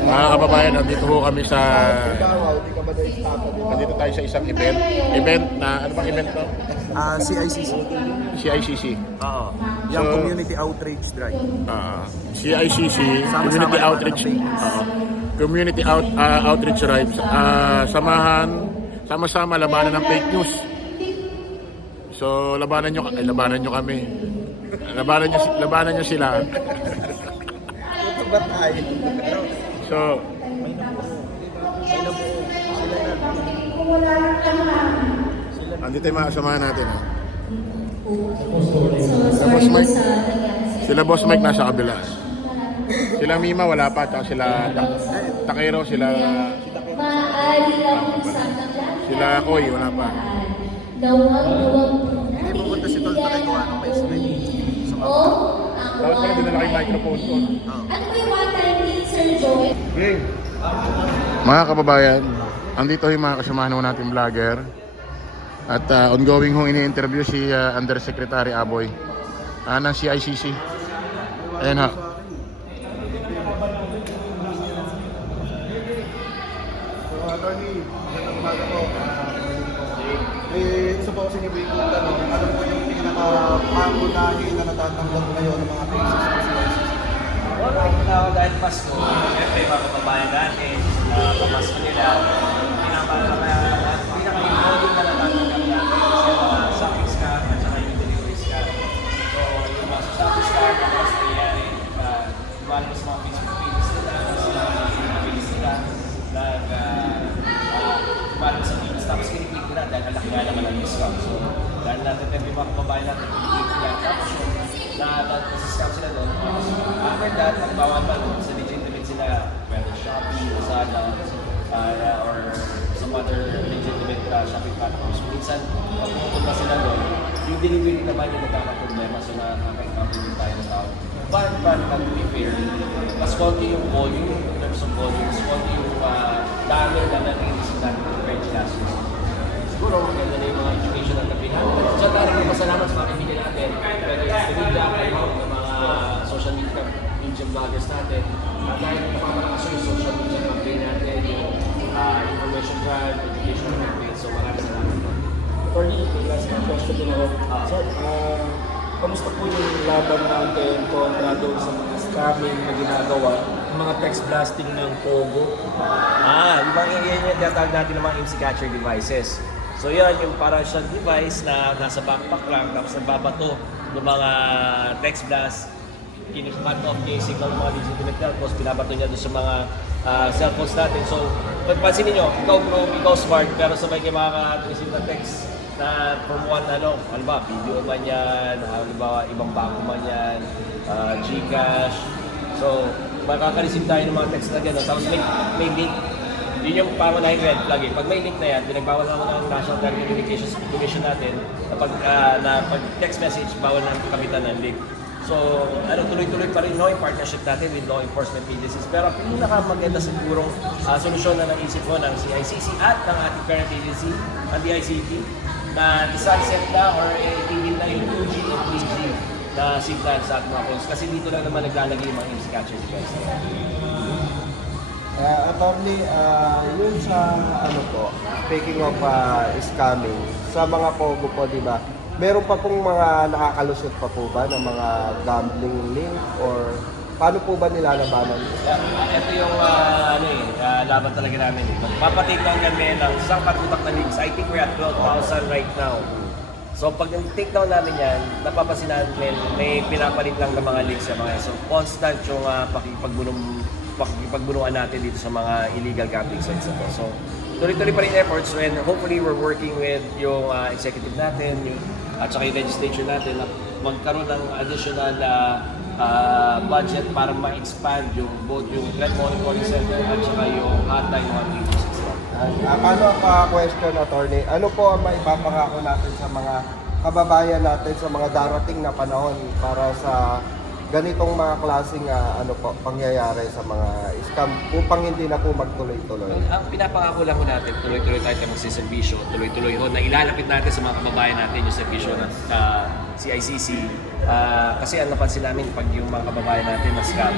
Mga kababayan, nandito ho kami sa... Nandito tayo sa isang event. Event na, ano bang event to? CICC. CICC. Oo. Yung So, Community Outreach Drive. CICC, Sama-sama Community naman Outreach. ng fake news. Community Outreach Drive. Samahan, sama-sama labanan ng fake news. So, labanan nyo kami. Labanan nyo sila. Ito ba tayo? So, andito yung mga kasamahan natin. Boss Mike. Sila Boss Mike nasa kabila. Sila Mima wala pa. Tsaka sila Takero, sila Koy wala pa. Hindi pupunta si Tol Takay kung anong may stream. Sa mga. Dapat pala dinala kay microphone ko. Mga kababayan, andito yung mga kasamahan ho natin vlogger. At ongoing hong ini-interview si Undersecretary Aboy ng CICC. Ayan ha. Attorney, magandang umaga po. Isa po kasi niyo yung tanong, ano po yung pinaka-pangunahin na natatanggap ngayon ng mga cases ng CICC? Wala ko na dahil Pasko, siyempre mga kababayan natin, pamasko nila, pinaka-important na natatanggap natin kasi mga shopping scam at saka yung delivery scam. So yung mga shopping scam, mga mas nangyayari, gumano sa mga Facebook pages nila, sa mga pages nila, gumano sa feeds, tapos kiniklik nila dahil malaki nga naman ang discount. So dahil natin yung mga kababayan natin, kiniklik nila, tapos yung na-scam sila doon. After that, magbawan pa doon sa legitimate sila, whether Shopee, Lazada, or some other legitimate shopping platforms. Minsan, pag pupunta sila doon, yung delivery naman yung nagkakaproblema, so nakaka-encounter din tayo ng tao. But to be fair, mas konti yung volume, in terms of volume, mas konti yung dami na nag-iisip natin compared to last year. Siguro, maganda na yung mga education na natin. So, tayo magpasalamat sa mga kaibigan natin, whether it's the media, ng mga social media vloggers natin, dahil napapalakas yung social media campaign natin, yung information drive, educational campaign. So, maraming salamat po. Attorney, last question din ako. Sir, kamusta po yung laban natin kontra doon sa mga scamming na ginagawa, yung mga text blasting ng Pogo? Yung mga yan yung tinatawag natin ng mga MC catcher devices. So yan, yung parang siyang device na nasa backpack lang, tapos nagbabato ng mga text blast, kinikat off niya yung signal ng mga legitimate telcos, binabato niya doon sa mga cellphones natin. So, pagpansin niyo, ikaw bro, ikaw smart, pero sabay kayo makaka-receive ng text na from one, ba, video man yan, ibang bangko man yan, Gcash. So, makaka-receive tayo ng mga text na gano'n, tapos may link. Yun yung pangunahing red flag eh. Pag may link na yan, pinagbawal naman ng National Telecommunications Commission natin na pag text message, bawal na kamitan ng link. So, tuloy-tuloy pa rin yung partnership natin with law enforcement agencies. Pero ang pinakamaganda sigurong solusyon na naisip ko ng CICC at ng ating parent agency, ang DICT, na isunset na or itigil na yung 2G and 3G na signal sa ating mga phones. Kasi dito lang naman naglalagay yung mga MC catcher device. Attorney, yun sa speaking of scamming, sa mga Pogo po, di ba? Meron pa pong mga nakakalusot pa po ba ng mga gambling link or paano po ba nilalabanan? Ito yung laban talaga namin. Papatake down kami ng isang katutak na links. I think we're at 12,000 right now. So pag take down namin yan, napapansin namin may pinapalit lang ng mga links sa mga yan. So constant yung pakipagbulungan natin dito sa mga illegal gambling sites na to. So tuloy-tuloy pa rin efforts and hopefully we're working with yung executive natin at saka yung legislature natin na magkaroon ng additional budget para ma-expand yung both yung threat monitoring center at saka yung hotline ng mga agencies. Ano ang question, Attorney? Ano po ang maipapangako natin sa mga kababayan natin sa mga darating na panahon para sa ganitong mga klaseng pangyayari sa mga scam upang hindi na po magtuloy-tuloy? Ang pinapangako lang ko natin, tuloy-tuloy tayo magsiservisyo, tuloy-tuloy ho na ilalapit natin sa mga kababayan natin yung servisyo ng CICC. Kasi ang napansin namin pag yung mga kababayan natin na scam,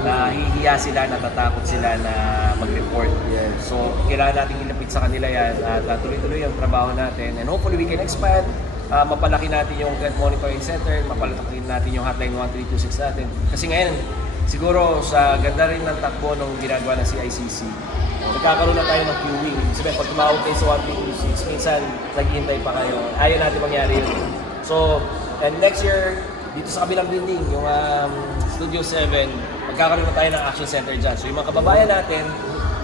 nahihiya sila, natatakot sila na mag-report. So, kailangan natin ilapit sa kanila yan at tuloy-tuloy ang trabaho natin. And hopefully we can expand, mapalaki natin yung Threat Monitoring Center, mapalaki natin yung hotline 1326 natin. Kasi ngayon, siguro sa ganda rin ng takbo ng ginagawa ng CICC, nagkakaroon na tayo ng queuing. Sabi, pag tumawag kayo sa 1326, minsan naghihintay pa kayo. Ayaw natin mangyari yun. So, and next year, dito sa kabilang building, yung Studio 7, magkakaroon na tayo ng action center dyan. So yung mga kababayan natin,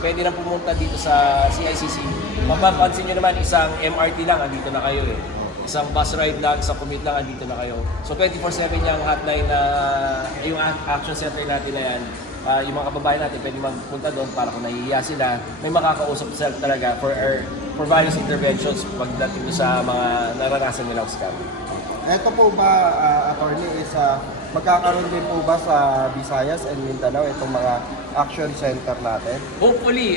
pwede na pumunta dito sa CICC. Mapapansin nyo naman, isang MRT lang, andito na kayo eh. Isang bus ride lang, isang commute lang, andito na kayo. So 24/7 yung hotline na, yung action center natin na yan. Yung mga kababayan natin, pwede magpunta doon para kung nahihiya sila, may makakausap sila talaga for various interventions pagdating sa mga naranasan nilang scam. Ito po ba, attorney, is magkakaroon din po ba sa Visayas and Mindanao itong mga action center natin? Hopefully,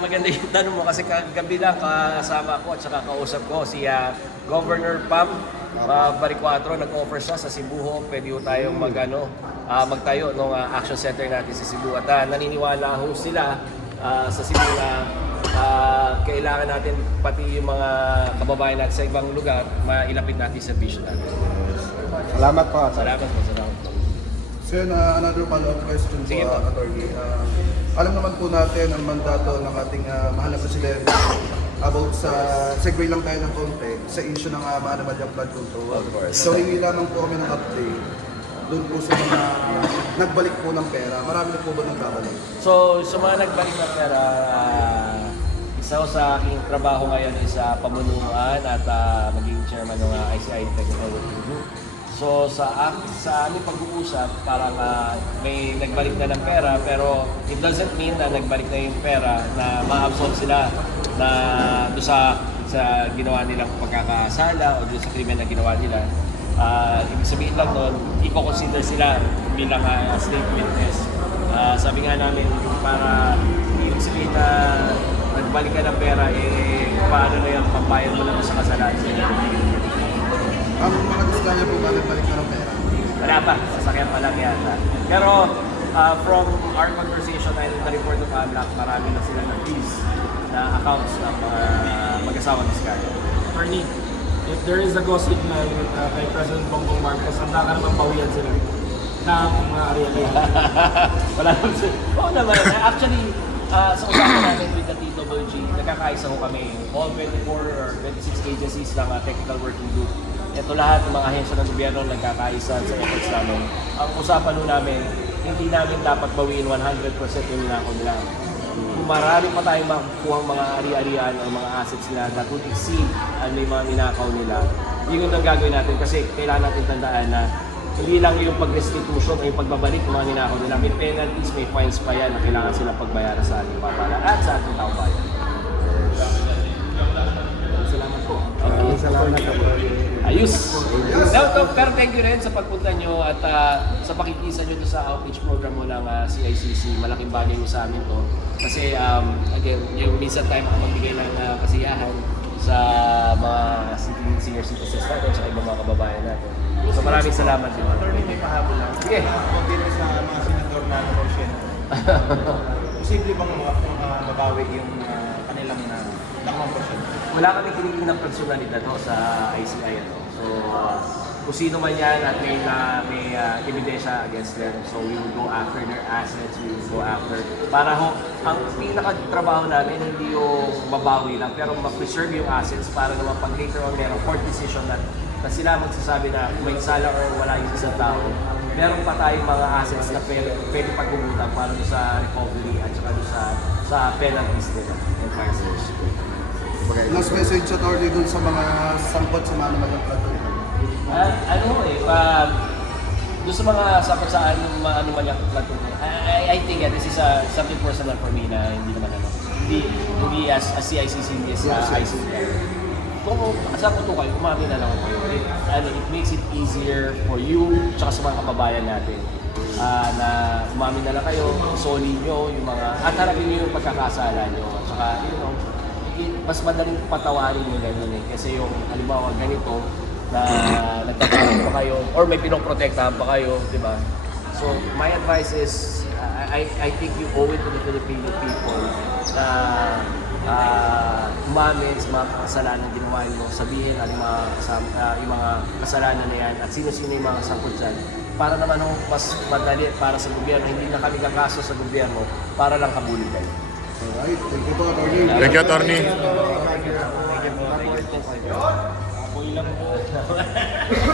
maganda yung tanong mo kasi kagabi lang kasama ko at saka kausap ko si Governor Pam Baricuatro, nag-offer siya sa Cebu. Pwede ho tayong magtayo ng action center natin sa Cebu at naniniwala ho sila sa Cebu na kailangan natin pati yung mga kababayan natin sa ibang lugar mailapit natin sa vision natin. Salamat po. Salamat po. Sir, another follow-up question Sige po, po. Attorney. Alam naman po natin ang mandato ng ating mahal na Presidente about sa segue lang tayo ng konti sa issue ng Maanamadjang Flood Control. Of course. So hingi lamang po kami ng update doon po sa mga nagbalik po ng pera. Marami na po ba nagbabalik? So, sa mga nagbalik na pera, isa sa aking trabaho ngayon is pamunuan at maging chairman ng ICI Technical Working Group. So, sa aming pag-uusap, parang may nagbalik na ng pera, pero it doesn't mean na nagbalik na yung pera na ma-absorb sila na doon sa ginawa nilang pagkakasala o doon sa krimen na ginawa nila. Ibig sabihin lang doon, i-consider sila bilang state witness. Sabi nga namin, para ibig sabihin na nagbalik ka ng pera, paano na yung pambayad mo lang sa kasalanan? Ang mga diskaya po ba nagbalik na ng pera? Wala pa, sasakyan pa lang yata. Pero from our conversation and the report of AMLAC, marami na sila na fees na accounts ng mga mag-asawang diskaya. Attorney, if there is a go signal kay President Bongbong Marcos, handa ka naman bawian sila ng mga area. Wala naman sila. Oo naman. Actually, sa usapan namin with the TWG, nagkakaisa ko kami. All 24 or 26 agencies ng technical working group. Ito lahat ng mga ahensya ng gobyerno nagkakaisa sa efforts namin. Ang usapan nun namin, hindi namin dapat bawiin 100% yung ninakaw nila. Kung marami pa tayong makukuha mga ari-arian o mga assets nila that would exceed ang may mga ninakaw nila, yun ang gagawin natin kasi kailangan natin tandaan na hindi lang yung pag-restitution o yung pagbabalik ng mga ninakaw nila. May penalties, may fines pa yan na kailangan silang pagbayaran sa ating pamana at sa ating tao bayan. Salamat po. Okay. Salamat po. Ayos! Pero thank you rin sa pagpunta nyo at sa pakikisa nyo sa outreach program mo ng CICC. Malaking bagay mo sa amin to. Kasi again, yung minsan tayo makapagbigay ng kasiyahan sa mga senior citizens natin at ibang mga kababayan natin. So maraming salamat din. Attorney, may pahabol lang. Sige. Continue sa mga senador na porsyento. Posible bang mabawi yung kanilang nakamang porsyento? Wala kami kinikinig ng personalidad sa ICI. So, kung sino man yan at may ebidensya against them, so we will go after their assets, we will go after. Para ang pinaka-trabaho namin, hindi yung mabawi lang, pero ma-preserve yung assets para naman pag later on merong court decision na sila magsasabi na may sala or wala yung isang tao, meron pa tayong mga assets na pwede pagkukutan para sa recovery at saka sa penalties nila and fines. Last message, Attorney, dun sa mga sangkot sa Maanamadjang Flood Control. Doon sa mga sakot sa ano man yung flood control, I think this is something personal for me na hindi naman hindi as CICC, hindi as ICI. Kung sa ko kayo, umamin na lang kayo. It makes it easier for you tsaka sa mga kababayan natin. Na umamin na lang kayo, solid nyo yung mga, at harapin nyo yung pagkakasala nyo. At saka, mas madaling patawarin nyo gano'n eh. Kasi yung, halimbawa, ganito, na nagtatawarin pa kayo, or may pinoprotektahan pa kayo, di ba? So, my advice is, I think you owe it to the Filipino people na umamin sa mga kasalanan na ginawa mo, sabihin ang yung mga kasalanan na yan at sino-sino yung mga sangkot dyan. Para naman mas madali para sa gobyerno, hindi na kami kakaso sa gobyerno para lang kabulin kayo. Alright, thank you po, attorney. Thank you, attorney. Thank you po.